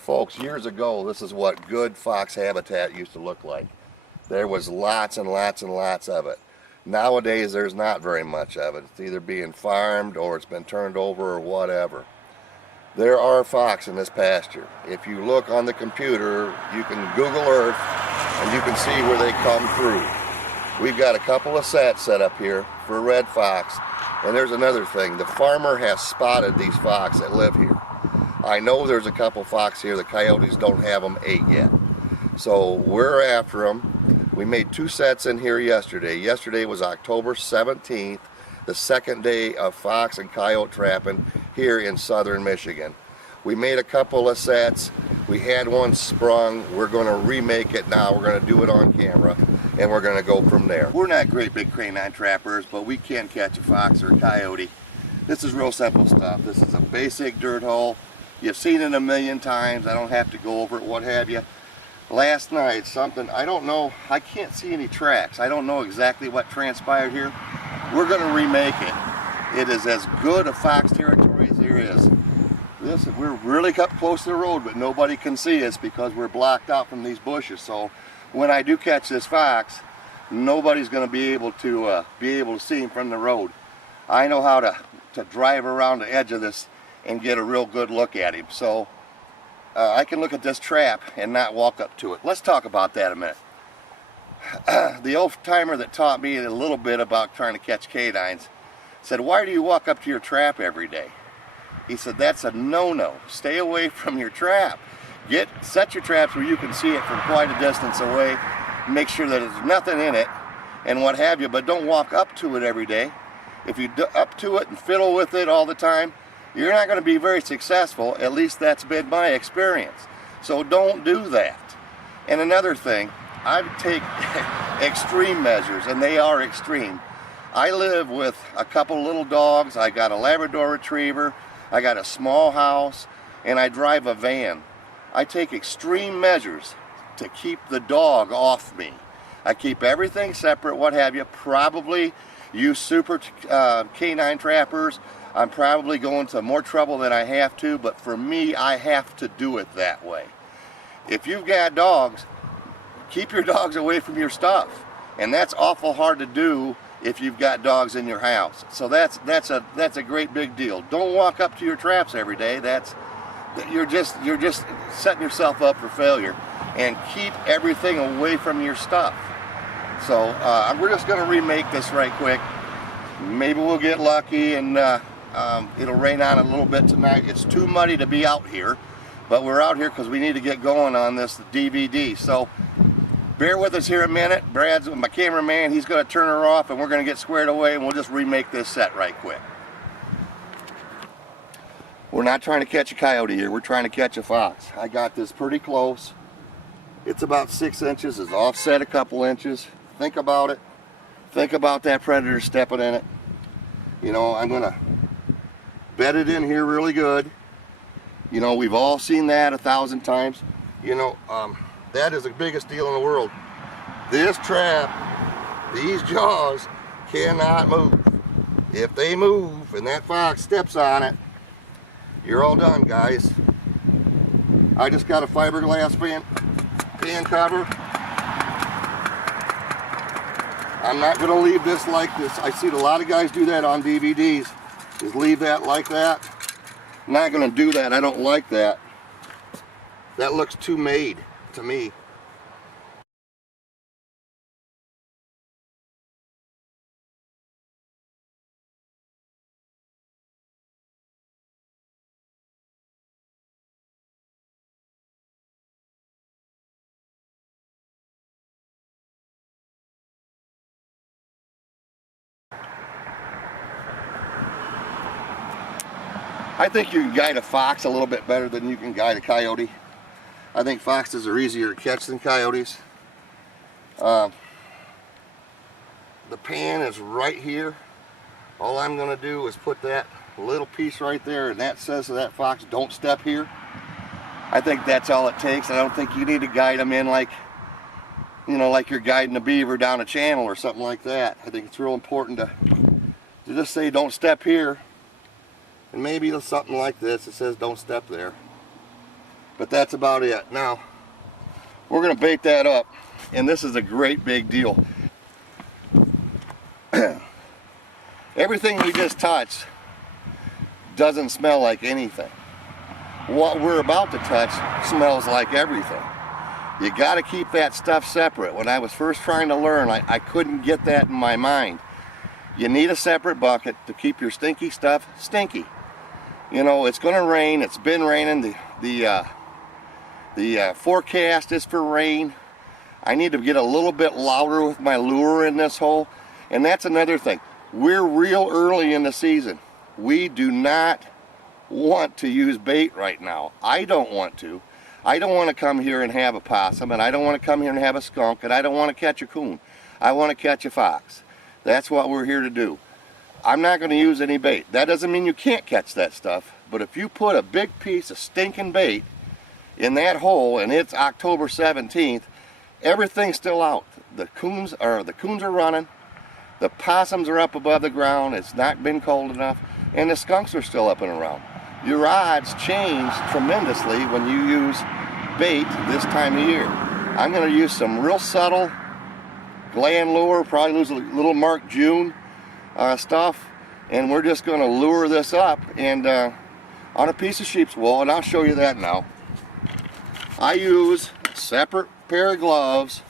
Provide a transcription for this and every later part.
Folks, years ago, this is what good fox habitat used to look like. There was lots and lots and lots of it. Nowadays, there's not very much of it. It's either being farmed or it's been turned over or whatever. There are fox in this pasture. If you look on the computer, you can Google Earth and you can see where they come through. We've got a couple of sets set up here for red fox. And there's another thing. The farmer has spotted these fox that live here. I know there's a couple fox here. The coyotes don't have them ate yet. So we're after them. We made 2 sets in here yesterday. Yesterday was October 17th, the second day of fox and coyote trapping here in southern Michigan. We made a couple of sets. We had one sprung. We're going to remake it now. We're going to do it on camera, and we're going to go from there. We're not great big canine trappers, but we can catch a fox or a coyote. This is real simple stuff. This is a basic dirt hole. You've seen it a million times. I don't have to go over it, what have you. Last night, something, I don't know, I can't see any tracks. I don't know exactly what transpired here. We're going to remake it. It is as good a fox territory as there is. We're really up close to the road, but nobody can see us because we're blocked out from these bushes. So when I do catch this fox, nobody's going to be able to see him from the road. I know how to drive around the edge of this and get a real good look at him. So I can look at this trap and not walk up to it. Let's talk about that a minute. The old timer that taught me a little bit about trying to catch canines said, "Why do you walk up to your trap every day?" He said, "That's a no-no. Stay away from your trap. Set your traps where you can see it from quite a distance away. Make sure that there's nothing in it and what have you, but don't walk up to it every day. If you up to it and fiddle with it all the time, you're not going to be very successful. At least that's been my experience. So don't do that." And another thing, I take extreme measures, and they are extreme. I live with a couple little dogs. I got a Labrador Retriever. I got a small house, and I drive a van. I take extreme measures to keep the dog off me. I keep everything separate, what have you. Probably use super canine trappers. I'm probably going to more trouble than I have to, but for me, I have to do it that way. If you've got dogs, keep your dogs away from your stuff. And that's awful hard to do if you've got dogs in your house. So that's a great big deal. Don't walk up to your traps every day. You're just setting yourself up for failure. And keep everything away from your stuff. So we're just going to remake this right quick. Maybe we'll get lucky and it'll rain on a little bit tonight. It's too muddy to be out here, but we're out here because we need to get going on this DVD. So bear with us here a minute. Brad's my cameraman. He's going to turn her off, and we're going to get squared away, and we'll just remake this set right quick. We're not trying to catch a coyote here. We're trying to catch a fox. I got this pretty close. It's about 6 inches. It's offset a couple inches. Think about it. Think about that predator stepping in it. You know, I'm going to bed it in here really good. You know, we've all seen that 1,000 times. You know, that is the biggest deal in the world. This trap, these jaws cannot move. If they move and that fox steps on it, you're all done, guys. I just got a fiberglass pan cover. I'm not going to leave this like this. I see a lot of guys do that on DVDs. Just leave that like that. I'm not going to do that. I don't like that. That looks too made to me. I think you can guide a fox a little bit better than you can guide a coyote. I think foxes are easier to catch than coyotes. The pan is right here. All I'm going to do is put that little piece right there, and that says to that fox, "Don't step here." I think that's all it takes. I don't think you need to guide them in like, you know, like you're guiding a beaver down a channel or something like that. I think it's real important to just say, "Don't step here." And maybe something like this, it says, "Don't step there." But that's about it. Now, we're going to bait that up, and this is a great big deal. Everything we just touched doesn't smell like anything. What we're about to touch smells like everything. You got to keep that stuff separate. When I was first trying to learn, I couldn't get that in my mind. You need a separate bucket to keep your stinky stuff stinky. You know, it's going to rain. It's been raining. The forecast is for rain. I need to get a little bit louder with my lure in this hole. And that's another thing. We're real early in the season. We do not want to use bait right now. I don't want to. I don't want to come here and have a possum, and I don't want to come here and have a skunk, and I don't want to catch a coon. I want to catch a fox. That's what we're here to do. I'm not going to use any bait. That doesn't mean you can't catch that stuff, but if you put a big piece of stinking bait in that hole and it's October 17th, everything's still out. The coons are running, the possums are up above the ground, it's not been cold enough, and the skunks are still up and around. Your odds change tremendously when you use bait this time of year. I'm going to use some real subtle gland lure, probably use a little Mark June stuff, and we're just going to lure this up and on a piece of sheep's wool, and I'll show you that now. I use a separate pair of gloves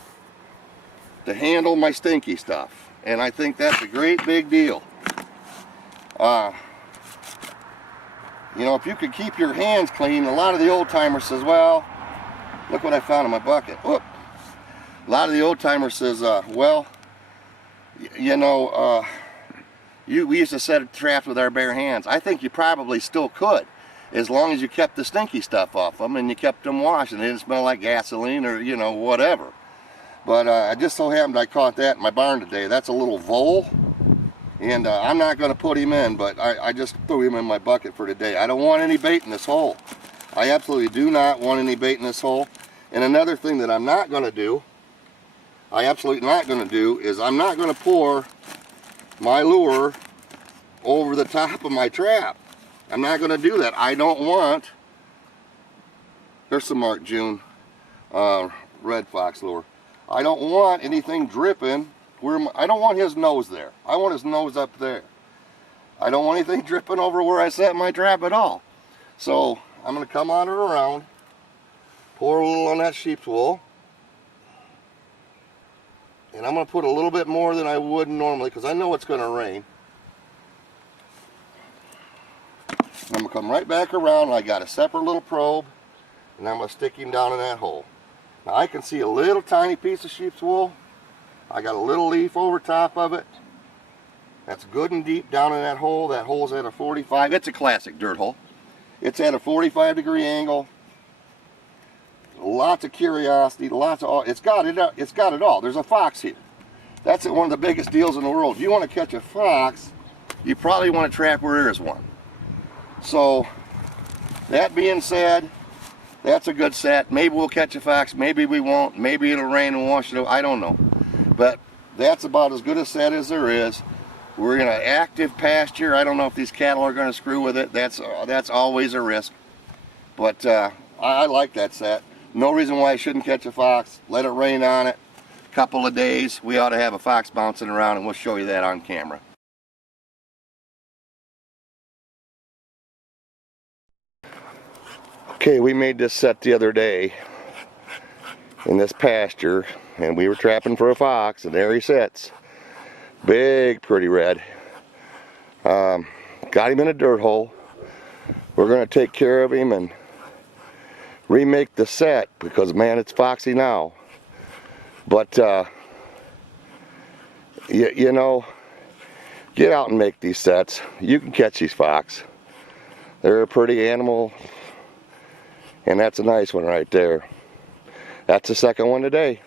to handle my stinky stuff, and I think that's a great big deal. You know, if you could keep your hands clean, a lot of the old timers says, well, look what I found in my bucket. Whoop. A lot of the old timers says, well, you know, we used to set traps with our bare hands. I think you probably still could, as long as you kept the stinky stuff off them and you kept them washed and they didn't smell like gasoline or, you know, whatever. But I just so happened I caught that in my barn today. That's a little vole. And I'm not going to put him in, but I just threw him in my bucket for today. I don't want any bait in this hole. I absolutely do not want any bait in this hole. And another thing that I'm not going to do, is I'm not going to pour my lure over the top of my trap. I'm not going to do that. I don't want, there's some Mark June red fox lure. I don't want anything dripping. I don't want his nose there. I want his nose up there. I don't want anything dripping over where I set my trap at all. So I'm going to come on it around, pour a little on that sheep's wool, and I'm going to put a little bit more than I would normally because I know it's going to rain. I'm going to come right back around, and I got a separate little probe, and I'm going to stick him down in that hole. Now I can see a little tiny piece of sheep's wool. I got a little leaf over top of it. That's good and deep down in that hole. That hole's at a 45. It's a classic dirt hole. It's at a 45-degree angle. Lots of curiosity. It's got it all. There's a fox here. That's one of the biggest deals in the world. If you want to catch a fox, you probably want to trap where there is one. So, that being said, that's a good set. Maybe we'll catch a fox. Maybe we won't. Maybe it'll rain and wash it out. I don't know. But that's about as good a set as there is. We're in an active pasture. I don't know if these cattle are going to screw with it. That's always a risk. But I like that set. No reason why I shouldn't catch a fox. Let it rain on it. A couple of days, we ought to have a fox bouncing around, and we'll show you that on camera. Okay, we made this set the other day in this pasture, and we were trapping for a fox, and there he sits. Big, pretty red. Got him in a dirt hole. We're going to take care of him and remake the set because, man, it's foxy now. But, you know, get out and make these sets. You can catch these fox. They're a pretty animal, and that's a nice one right there. That's the second one today.